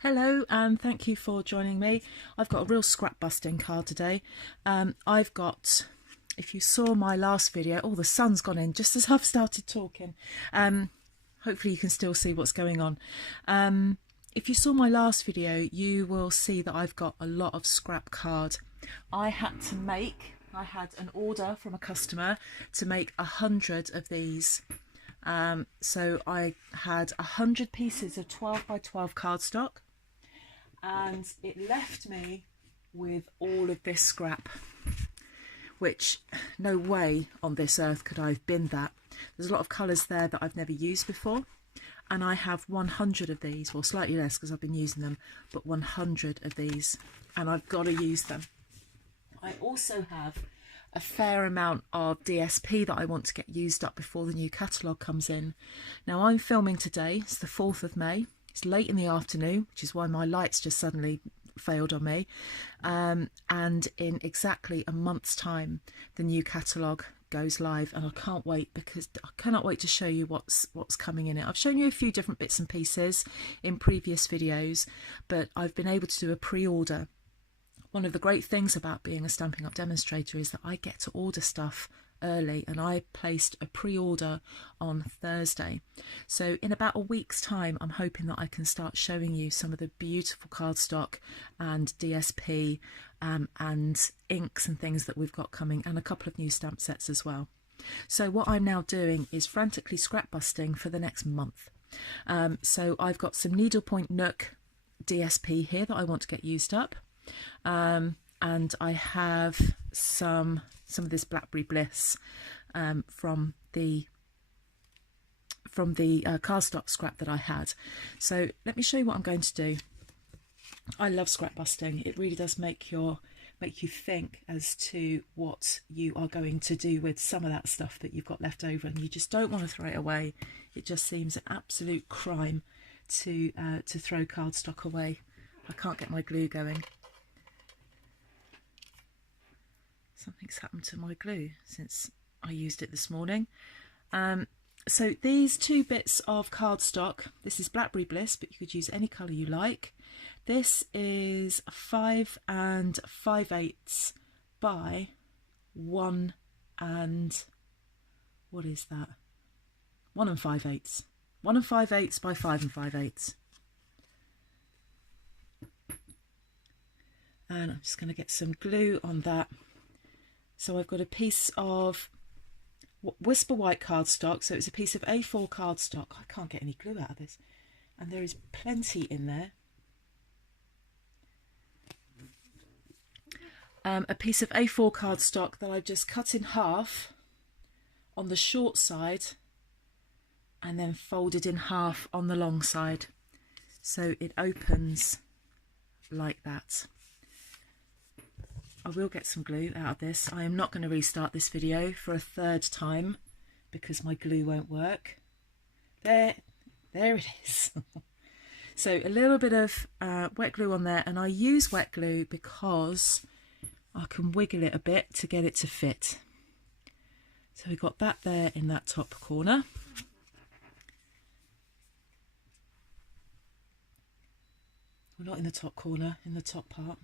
Hello and thank you for joining me. I've got a real scrap busting card today. I've got, if you saw my last video, the sun's gone in just as I've started talking. Hopefully you can still see what's going on. If you saw my last video, you will see that I've got a lot of scrap card. I had an order from a customer to make 100 of these. So I had 100 pieces of 12 by 12 cardstock, and it left me with all of this scrap, which no way on this earth could I have binned that. There's a lot of colours there that I've never used before, and I have 100 of these, well slightly less because I've been using them, but 100 of these, and I've got to use them. I also have a fair amount of DSP that I want to get used up before the new catalogue comes in. Now I'm filming today, it's the 4th of May, it's late in the afternoon, which is why my lights just suddenly failed on me, and in exactly a month's time the new catalogue goes live, and I can't wait, because I cannot wait to show you what's coming in it. I've shown you a few different bits and pieces in previous videos, but I've been able to do a pre-order. One of the great things about being a Stampin' Up! Demonstrator is that I get to order stuff early, and I placed a pre-order on Thursday. So in about a week's time, I'm hoping that I can start showing you some of the beautiful cardstock and DSP and inks and things that we've got coming, and a couple of new stamp sets as well. So what I'm now doing is frantically scrap busting for the next month. So I've got some Needlepoint Nook DSP here that I want to get used up. And I have some of this Blackberry Bliss from the cardstock scrap that I had. So let me show you what I'm going to do. I love scrap busting. It really does make you think as to what you are going to do with some of that stuff that you've got left over, and you just don't want to throw it away. It just seems an absolute crime to throw cardstock away. I can't get my glue going. Something's happened to my glue since I used it this morning. So these two bits of cardstock, this is Blackberry Bliss, but you could use any colour you like. This is 5 5/8 by 1 and, what is that? 1 5/8. 1 5/8 by 5 5/8. And I'm just going to get some glue on that. So I've got a piece of Whisper White cardstock, so it's a piece of A4 cardstock. I can't get any glue out of this, and there is plenty in there. A piece of A4 cardstock that I've just cut in half on the short side and then folded in half on the long side, so it opens like that. I will get some glue out of this. I am not going to restart this video for a third time because my glue won't work. There it is. So a little bit of wet glue on there, and I use wet glue because I can wiggle it a bit to get it to fit. So we've got that there in that top corner. Well, not in the top corner, in the top part.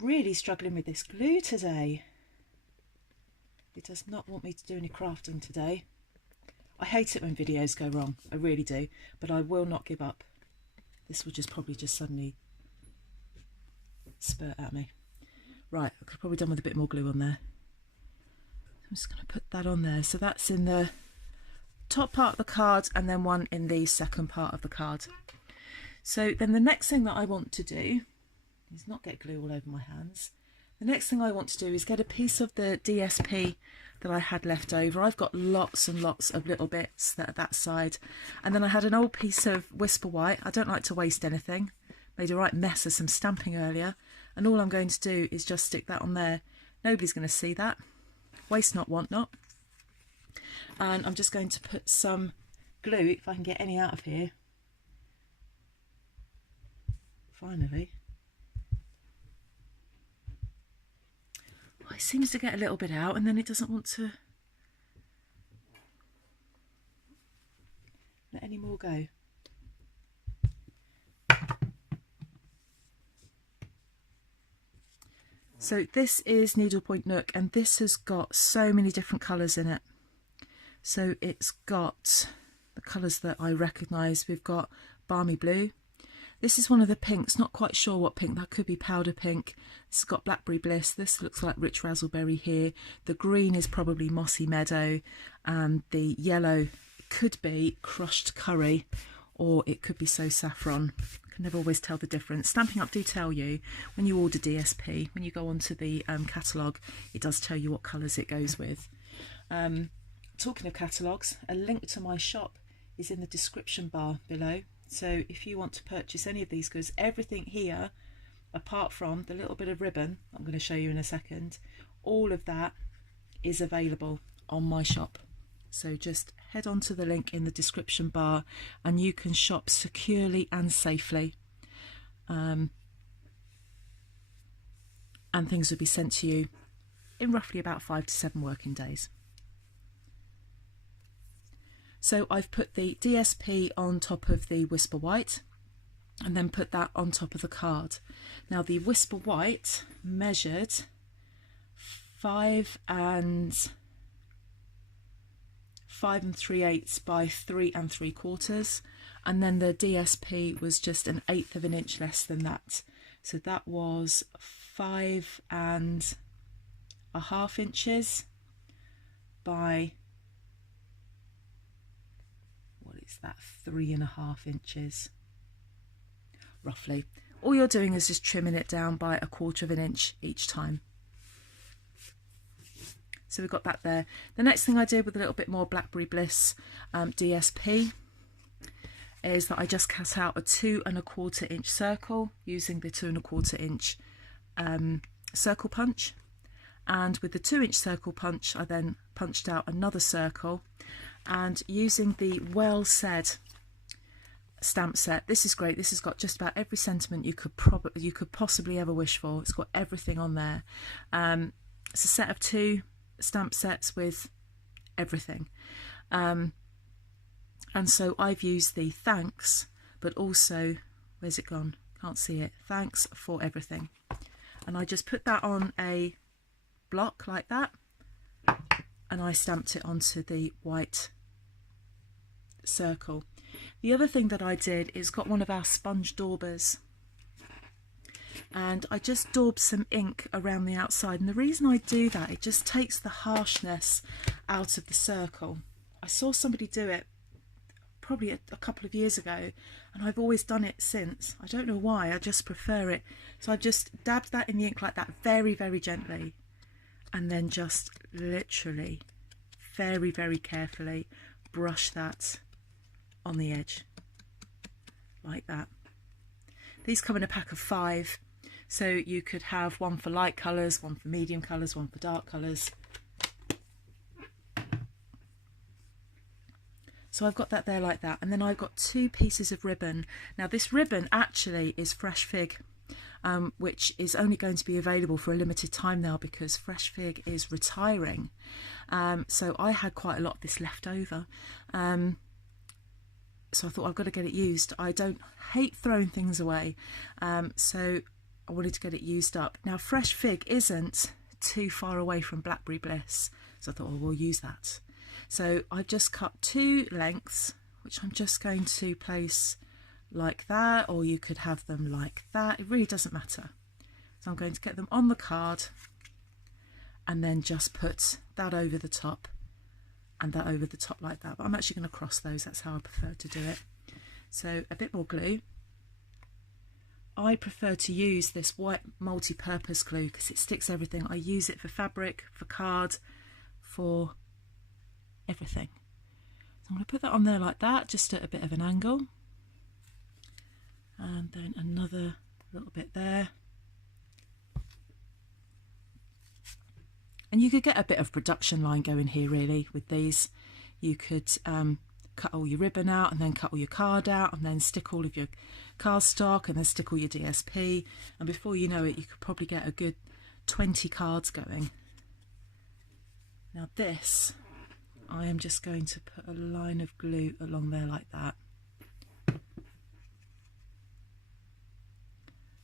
Really struggling with this glue today. It does not want me to do any crafting today. I hate it when videos go wrong, I really do, but I will not give up. This will probably just suddenly spurt at me. Right, I could have probably done with a bit more glue on there. I'm just going to put that on there. So that's in the top part of the card, and then one in the second part of the card. So then the next thing that I want to do is not get glue all over my hands. The next thing I want to do is get a piece of the DSP that I had left over. I've got lots and lots of little bits that are that side. And then I had an old piece of Whisper White. I don't like to waste anything. Made a right mess of some stamping earlier. And all I'm going to do is just stick that on there. Nobody's going to see that. Waste not, want not. And I'm just going to put some glue, if I can get any out of here. Finally. It seems to get a little bit out, and then it doesn't want to go. So this is Needlepoint Nook, and this has got so many different colours in it. So it's got the colours that I recognise. We've got Balmy Blue. This is one of the pinks, not quite sure what pink, that could be Powder Pink. This has got Blackberry Bliss, this looks like Rich Razzleberry here. The green is probably Mossy Meadow, and the yellow could be Crushed Curry, or it could be So Saffron. I can never always tell the difference. Stampin' Up do tell you when you order DSP, when you go onto the catalogue, it does tell you what colours it goes with. Talking of catalogues, a link to my shop is in the description bar below. So if you want to purchase any of these goods, everything here, apart from the little bit of ribbon I'm going to show you in a second, all of that is available on my shop. So just head on to the link in the description bar and you can shop securely and safely. And things will be sent to you in roughly about 5 to 7 working days. So I've put the DSP on top of the Whisper White and then put that on top of the card. Now the Whisper White measured 5 3/8 by 3 3/4, and then the DSP was just 1/8 of an inch less than that. So that was 5 1/2 inches by, what is that, 3 1/2 inches roughly. All you're doing is just trimming it down by 1/4 of an inch each time. So we've got that there. The next thing I did with a little bit more Blackberry Bliss DSP is that I just cut out a 2 1/4 inch circle using the 2 1/4 inch circle punch, and with the 2-inch circle punch I then punched out another circle, and using the Well Said stamp set. This is great. This has got just about every sentiment you could possibly ever wish for. It's got everything on there. It's a set of 2 stamp sets with everything, and so I've used the thanks, but also, where's it gone? Can't see it. Thanks for everything. And I just put that on a block like that, and I stamped it onto the white circle. The other thing that I did is got one of our sponge daubers, and I just daubed some ink around the outside, and the reason I do that, it just takes the harshness out of the circle. I saw somebody do it probably a couple of years ago, and I've always done it since. I don't know why, I just prefer it. So I just dabbed that in the ink like that, very, very gently, and then just literally very, very carefully brush that on the edge like that. These come in a pack of 5, so you could have one for light colours, one for medium colours, one for dark colours. So I've got that there like that, and then I've got 2 pieces of ribbon. Now this ribbon actually is Fresh Fig, which is only going to be available for a limited time now because Fresh Fig is retiring. So I had quite a lot of this left over. So I thought I've got to get it used. I don't hate throwing things away, so I wanted to get it used up. Now Fresh Fig isn't too far away from Blackberry Bliss, so I thought, oh, we'll use that. So I've just cut 2 lengths, which I'm just going to place like that, or you could have them like that. It really doesn't matter. So I'm going to get them on the card and then just put that over the top and that over the top like that, but I'm actually going to cross those. That's how I prefer to do it. So a bit more glue. I prefer to use this white multi-purpose glue because it sticks everything. I use it for fabric, for card, for everything. So I'm going to put that on there like that, just at a bit of an angle, and then another little bit there. And you could get a bit of production line going here really with these. You could cut all your ribbon out and then cut all your card out and then stick all of your cardstock and then stick all your DSP, and before you know it you could probably get a good 20 cards going. Now this, I am just going to put a line of glue along there like that,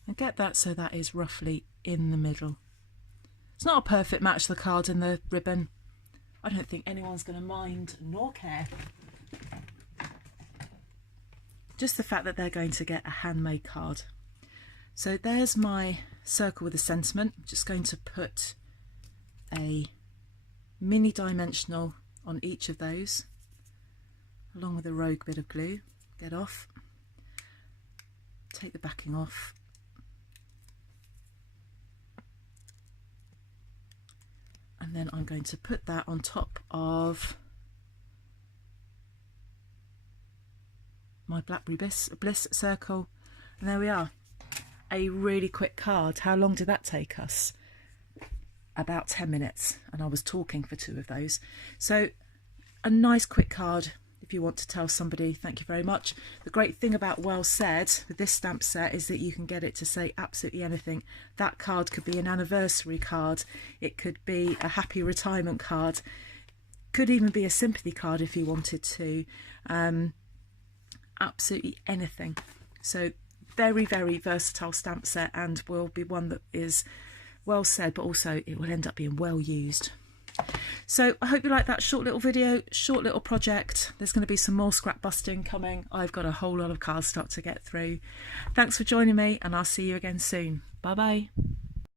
and get that so that is roughly in the middle. It's not a perfect match, the card and the ribbon. I don't think anyone's going to mind nor care. Just the fact that they're going to get a handmade card. So there's my circle with a sentiment. I'm just going to put a mini dimensional on each of those, along with a rogue bit of glue. Get off, take the backing off, and then I'm going to put that on top of my Blackberry Bliss circle, and there we are. A really quick card. How long did that take us? About 10 minutes, and I was talking for 2 of those. So a nice quick card if you want to tell somebody thank you very much. The great thing about Well Said with this stamp set is that you can get it to say absolutely anything. That card could be an anniversary card, it could be a happy retirement card, could even be a sympathy card if you wanted to. Absolutely anything. So very, very versatile stamp set, and will be one that is well said, but also it will end up being well used. So I hope you like that short little video, short little project. There's going to be some more scrap busting coming. I've got a whole lot of card stock to get through. Thanks for joining me, and I'll see you again soon. Bye bye.